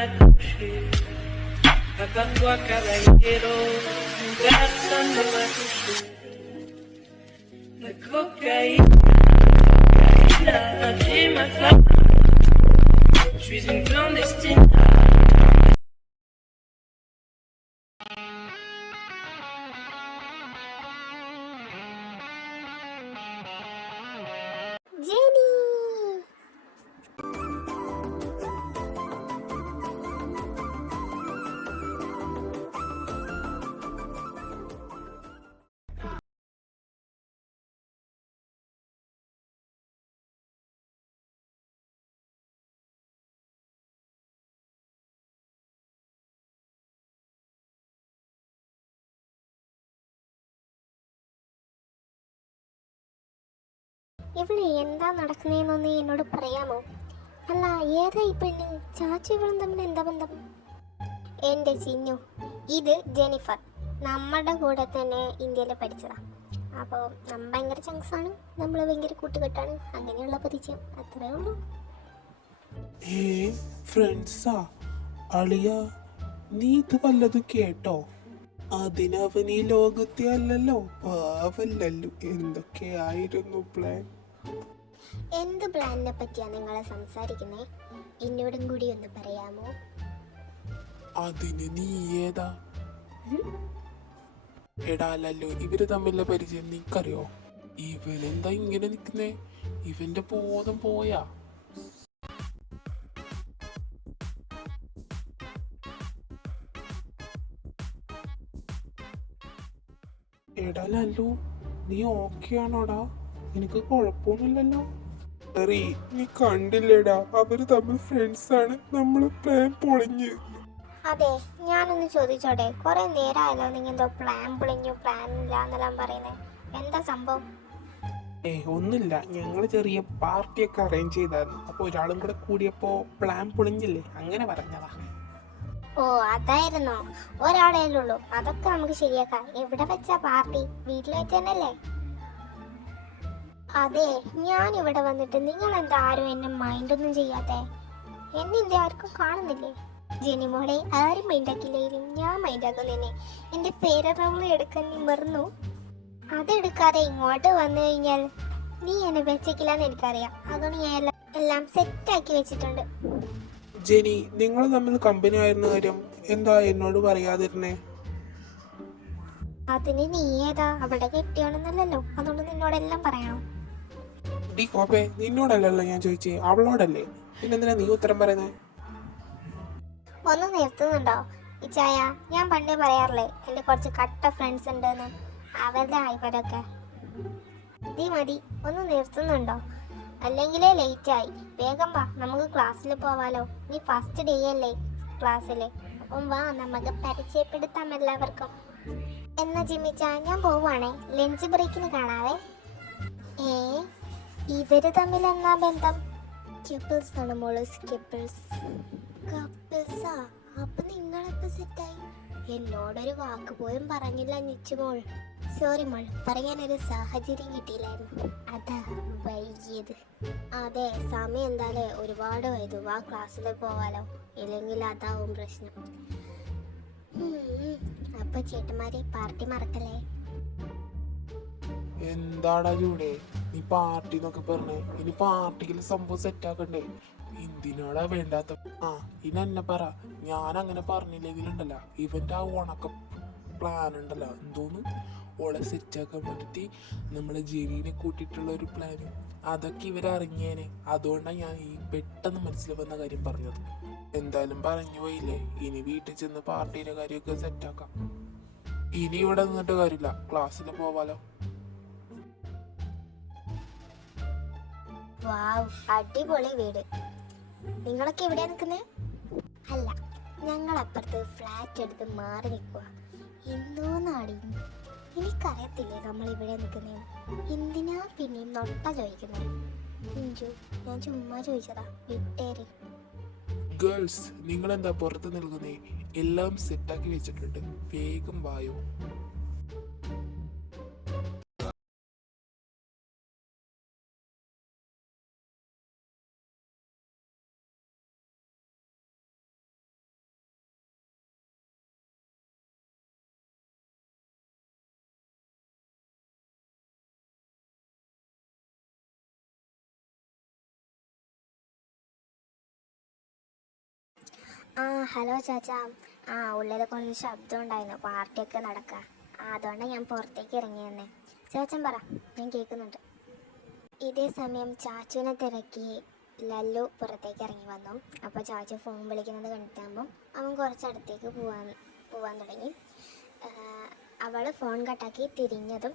a touché. À part toi, caballero, personne ne m'a touché. La cocaïne, j'ai ma femme. Je suis une clandestine. Jeni. ഇവിടെ എന്താ നടക്കുന്നതെന്നൊന്ന് എന്നോട് പറയാമോ? അല്ല, ഏതാ ഈ പെണ്ണ്? ചാച്ചികളും തമ്മിൽ എന്താ ബന്ധം? എൻ്റെ ചിന്നു, ഇത് ജെനിഫർ. നമ്മുടെ കൂടെ തന്നെ ഇന്ത്യയിൽ പഠിച്ചതാ. അപ്പോൾ നമ്മൾ ഭയങ്കര ചങ്സാണ്, നമ്മൾ ഭയങ്കര കൂട്ടുകെട്ടാണ്, അങ്ങനെയുള്ള പരിചയം, അത്രേ ഉള്ളൂ. ഫ്രണ്ട്സാ? അളിയ, നീ ഇത് വല്ലതും കേട്ടോ? അതിനവൻ ഈ ലോകത്തെ അല്ലല്ലോ, പാവല്ലല്ലോ. എന്തൊക്കെയായിരുന്നു പ്ലാൻ? എന്ത് പ്ലാനിനെ പറ്റിയാണ് നിങ്ങൾ സംസാരിക്കുന്നത്? എന്നോടും കൂടി ഒന്ന് പറയാമോ? അതിന് നീ ഏതാ? എടാലല്ലോ, ഇവര് തമ്മിലുള്ള പരിചയം നീക്കറിയോ? ഇവനെന്താ ഇങ്ങനെ നിക്കുന്നേ? ഇവന്റെ ബോധം പോയാ? എടാലല്ലോ, നീ ഓക്കെ ആണോടാ? നിനക്ക് കുഴപ്പമൊന്നുമില്ലല്ലോ? നീ കണ്ടില്ലേടാ, അവര് തമ്മിൽ ഫ്രണ്ട്സ് ആണ്. നമ്മള് പ്ലാൻ പൊളിഞ്ഞ്. അതെ, ഞാനൊന്ന് ചോദിച്ചോട്ടെ? കുറെ നേരമായല്ലോ നിങ്ങൾ എന്തോ പ്ലാൻ പൊളിഞ്ഞു, പ്ലാൻ ഇല്ല എന്നെല്ലാം പറയുന്നത്. എന്താ സംഭവം? ഒന്നുമില്ല, ഞങ്ങള് ചെറിയ പാർട്ടിയൊക്കെ അറേഞ്ച് ചെയ്തായിരുന്നു. അപ്പൊ ഒരാളും കൂടെ കൂടിയപ്പോ പ്ലാൻ പൊളിഞ്ഞില്ലേ, അങ്ങനെ പറഞ്ഞതാ. ഓ, അതായിരുന്നോ? ഒരാളേ ഉള്ളൂ, അതൊക്കെ നമുക്ക് ശരിയാക്കാം. എവിടെ വെച്ചാ പാർട്ടി? വീട്ടിൽ വെച്ച് തന്നെയല്ലേ? അതെ, ഞാൻ ഇവിടെ വന്നിട്ട് നിങ്ങൾ എന്താ ആരും എന്നെ മൈൻഡൊന്നും ചെയ്യാത്തെ? എന്നെ എന്താ ആർക്കും കാണുന്നില്ലേ? ജെനിമോളെ, ആരും മൈൻഡാക്കില്ലേലും ഞാൻ മൈൻഡാക്കുന്നതന്നെ. എൻ്റെ ഫേവറേറ്റ് റൗണ്ട് എടുക്കാൻ നീ മറന്നു. അതെടുക്കാതെ ഇങ്ങോട്ട് വന്നു കഴിഞ്ഞാൽ നീ എന്നെ വെച്ചേക്കില്ലെന്ന് എനിക്കറിയാം. അതുകൊണ്ട് ഞാൻ എല്ലാം സെറ്റാക്കി വെച്ചിട്ടുണ്ട്. ജെനി, നിങ്ങൾ തമ്മിൽ കമ്പനി ആയിരുന്ന കാര്യം എന്താ എന്നോട് പറയാതിരുന്നേ? അതിന് നീ ഏതാ? അവിടെ കെട്ടിയാണെന്നല്ലോ, അതുകൊണ്ട് നിന്നോടെല്ലാം പറയണോ? ഡി കോപ്പേ, നിന്നോടല്ലല്ലോ ഞാൻ ചോദിച്ചേ, അവളോടല്ലേ. പിന്നെന്തിനാ നീ ഉത്തരം പറയുന്നേ? ഒന്ന് നിർത്തുന്നുണ്ടോ ഈ ചായ? ഞാൻ പണ്ടേ പറയാറില്ലേ എൻ്റെ കുറച്ച് കട്ട ഫ്രണ്ട്സ് ഉണ്ടെന്ന്. അവരുടെ ഇവരൊക്കെ നീ മതി. ഒന്ന് നിർത്തുന്നുണ്ടോ? അല്ലെങ്കിലേ ലേറ്റ് ആയി. വേഗം വാ, നമുക്ക് ക്ലാസ്സിൽ പോവാലോ. നീ ഫസ്റ്റ് ഡേ അല്ലേ ക്ലാസ്സിൽ? അപ്പം വാ, നമുക്ക് പരിചയപ്പെടുത്താം എല്ലാവർക്കും. എന്നാ ജിമ്മിച്ച, ഞാൻ പോവാണേ. ലഞ്ച് ബ്രേക്കിന് കാണാവേ. ഇവര് തമ്മിൽ എന്നാ ബന്ധം? കപ്പിൾസ് ആണ് മോള്, കപ്പിൾസ്. കപ്പിൾസാ? അപ്പൊ നിങ്ങളെപ്പോ സെറ്റായി? എന്നോടൊരു വാക്ക് പോലും പറഞ്ഞില്ല നിച്ചു മോൾ. സോറി മോൾ, പറയാനൊരു സാഹചര്യം കിട്ടിയില്ലായിരുന്നു, അതാ വൈകിയത്. അതെ, സമയം എന്തായാലേ ഒരുപാട് വൈകു. വാ, ക്ലാസ്സിൽ പോവാലോ, ഇല്ലെങ്കിൽ അതാവും പ്രശ്നം. അപ്പൊ ചേട്ടന്മാരെ, പാർട്ടി മറക്കല്ലേ? എന്താടാ ചൂടേ, നീ പാർട്ടി എന്നൊക്കെ പറഞ്ഞേ? ഇനി പാർട്ടിയിൽ സംഭവം സെറ്റാക്കണ്ടേ? എന്തിനാടാ വേണ്ടാത്ത? ഇനി എന്നെ പറ, ഞാൻ അങ്ങനെ പറഞ്ഞില്ലെങ്കിലുണ്ടല്ല, ഇവന്റെ ആ ഉണക്ക പ്ലാൻ ഉണ്ടല്ലോ, എന്തോന്ന് ഓളെ സെറ്റാക്കാൻ വേണ്ടിട്ട് നമ്മളെ ജെനീനെ കൂട്ടിയിട്ടുള്ള ഒരു പ്ലാന്, അതൊക്കെ ഇവരറിഞ്ഞേനെ. അതുകൊണ്ടാണ് ഞാൻ ഈ പെട്ടെന്ന് മനസ്സിൽ വന്ന കാര്യം പറഞ്ഞത്. എന്തായാലും പറഞ്ഞു പോയില്ലേ, ഇനി വീട്ടിൽ ചെന്ന് പാർട്ടിയുടെ കാര്യമൊക്കെ സെറ്റാക്കാം. ഇനി ഇവിടെ നിന്നിട്ട് കാര്യമില്ല, ക്ലാസ്സിൽ പോവാലോ. വാവ്, അടിപൊളി വീട്. നിങ്ങളൊക്കെ എവിടെയാ നിൽക്കുന്നത്? അല്ല, ഞങ്ങൾ അപ്പുറത്ത് ഫ്ലാറ്റ് എടുത്ത് മാറി നിൽക്കുക. എന്തോന്നാടി, എനിക്കറിയത്തില്ലേ നമ്മൾ ഇവിടെ നിൽക്കുന്നതെന്ന്. എന്തിനാ പിന്നെയും നൊട്ട ചോദിക്കുന്നത്? ഞാൻ ചുമ്മാ ചോദിച്ചതാ, വിട്ടേര്. ഗേൾസ്, നിങ്ങളെന്താ പുറത്ത് നിൽക്കുന്നേ? എല്ലാം സെറ്റാക്കി വെച്ചിട്ടുണ്ട്, വേഗം വായോ. ആ ഹലോ ചാച്ചാ. ഉള്ളിൽ കുറച്ച് ശബ്ദം ഉണ്ടായിരുന്നു, പാർട്ടിയൊക്കെ നടക്കുക. അതുകൊണ്ടാണ് ഞാൻ പുറത്തേക്ക് ഇറങ്ങി തന്നെ. ചാച്ചൻ പറ, ഞാൻ കേൾക്കുന്നുണ്ട്. ഇതേ സമയം ചാച്ചുവിനെ തിരക്കി ലല്ലു പുറത്തേക്ക് ഇറങ്ങി വന്നു. അപ്പോൾ ചാച്ചു ഫോൺ വിളിക്കുന്നത് കണ്ടിട്ടാകുമ്പം അവൻ കുറച്ചടുത്തേക്ക് പോവാൻ തുടങ്ങി. അവൾ ഫോൺ കട്ടാക്കി തിരിഞ്ഞതും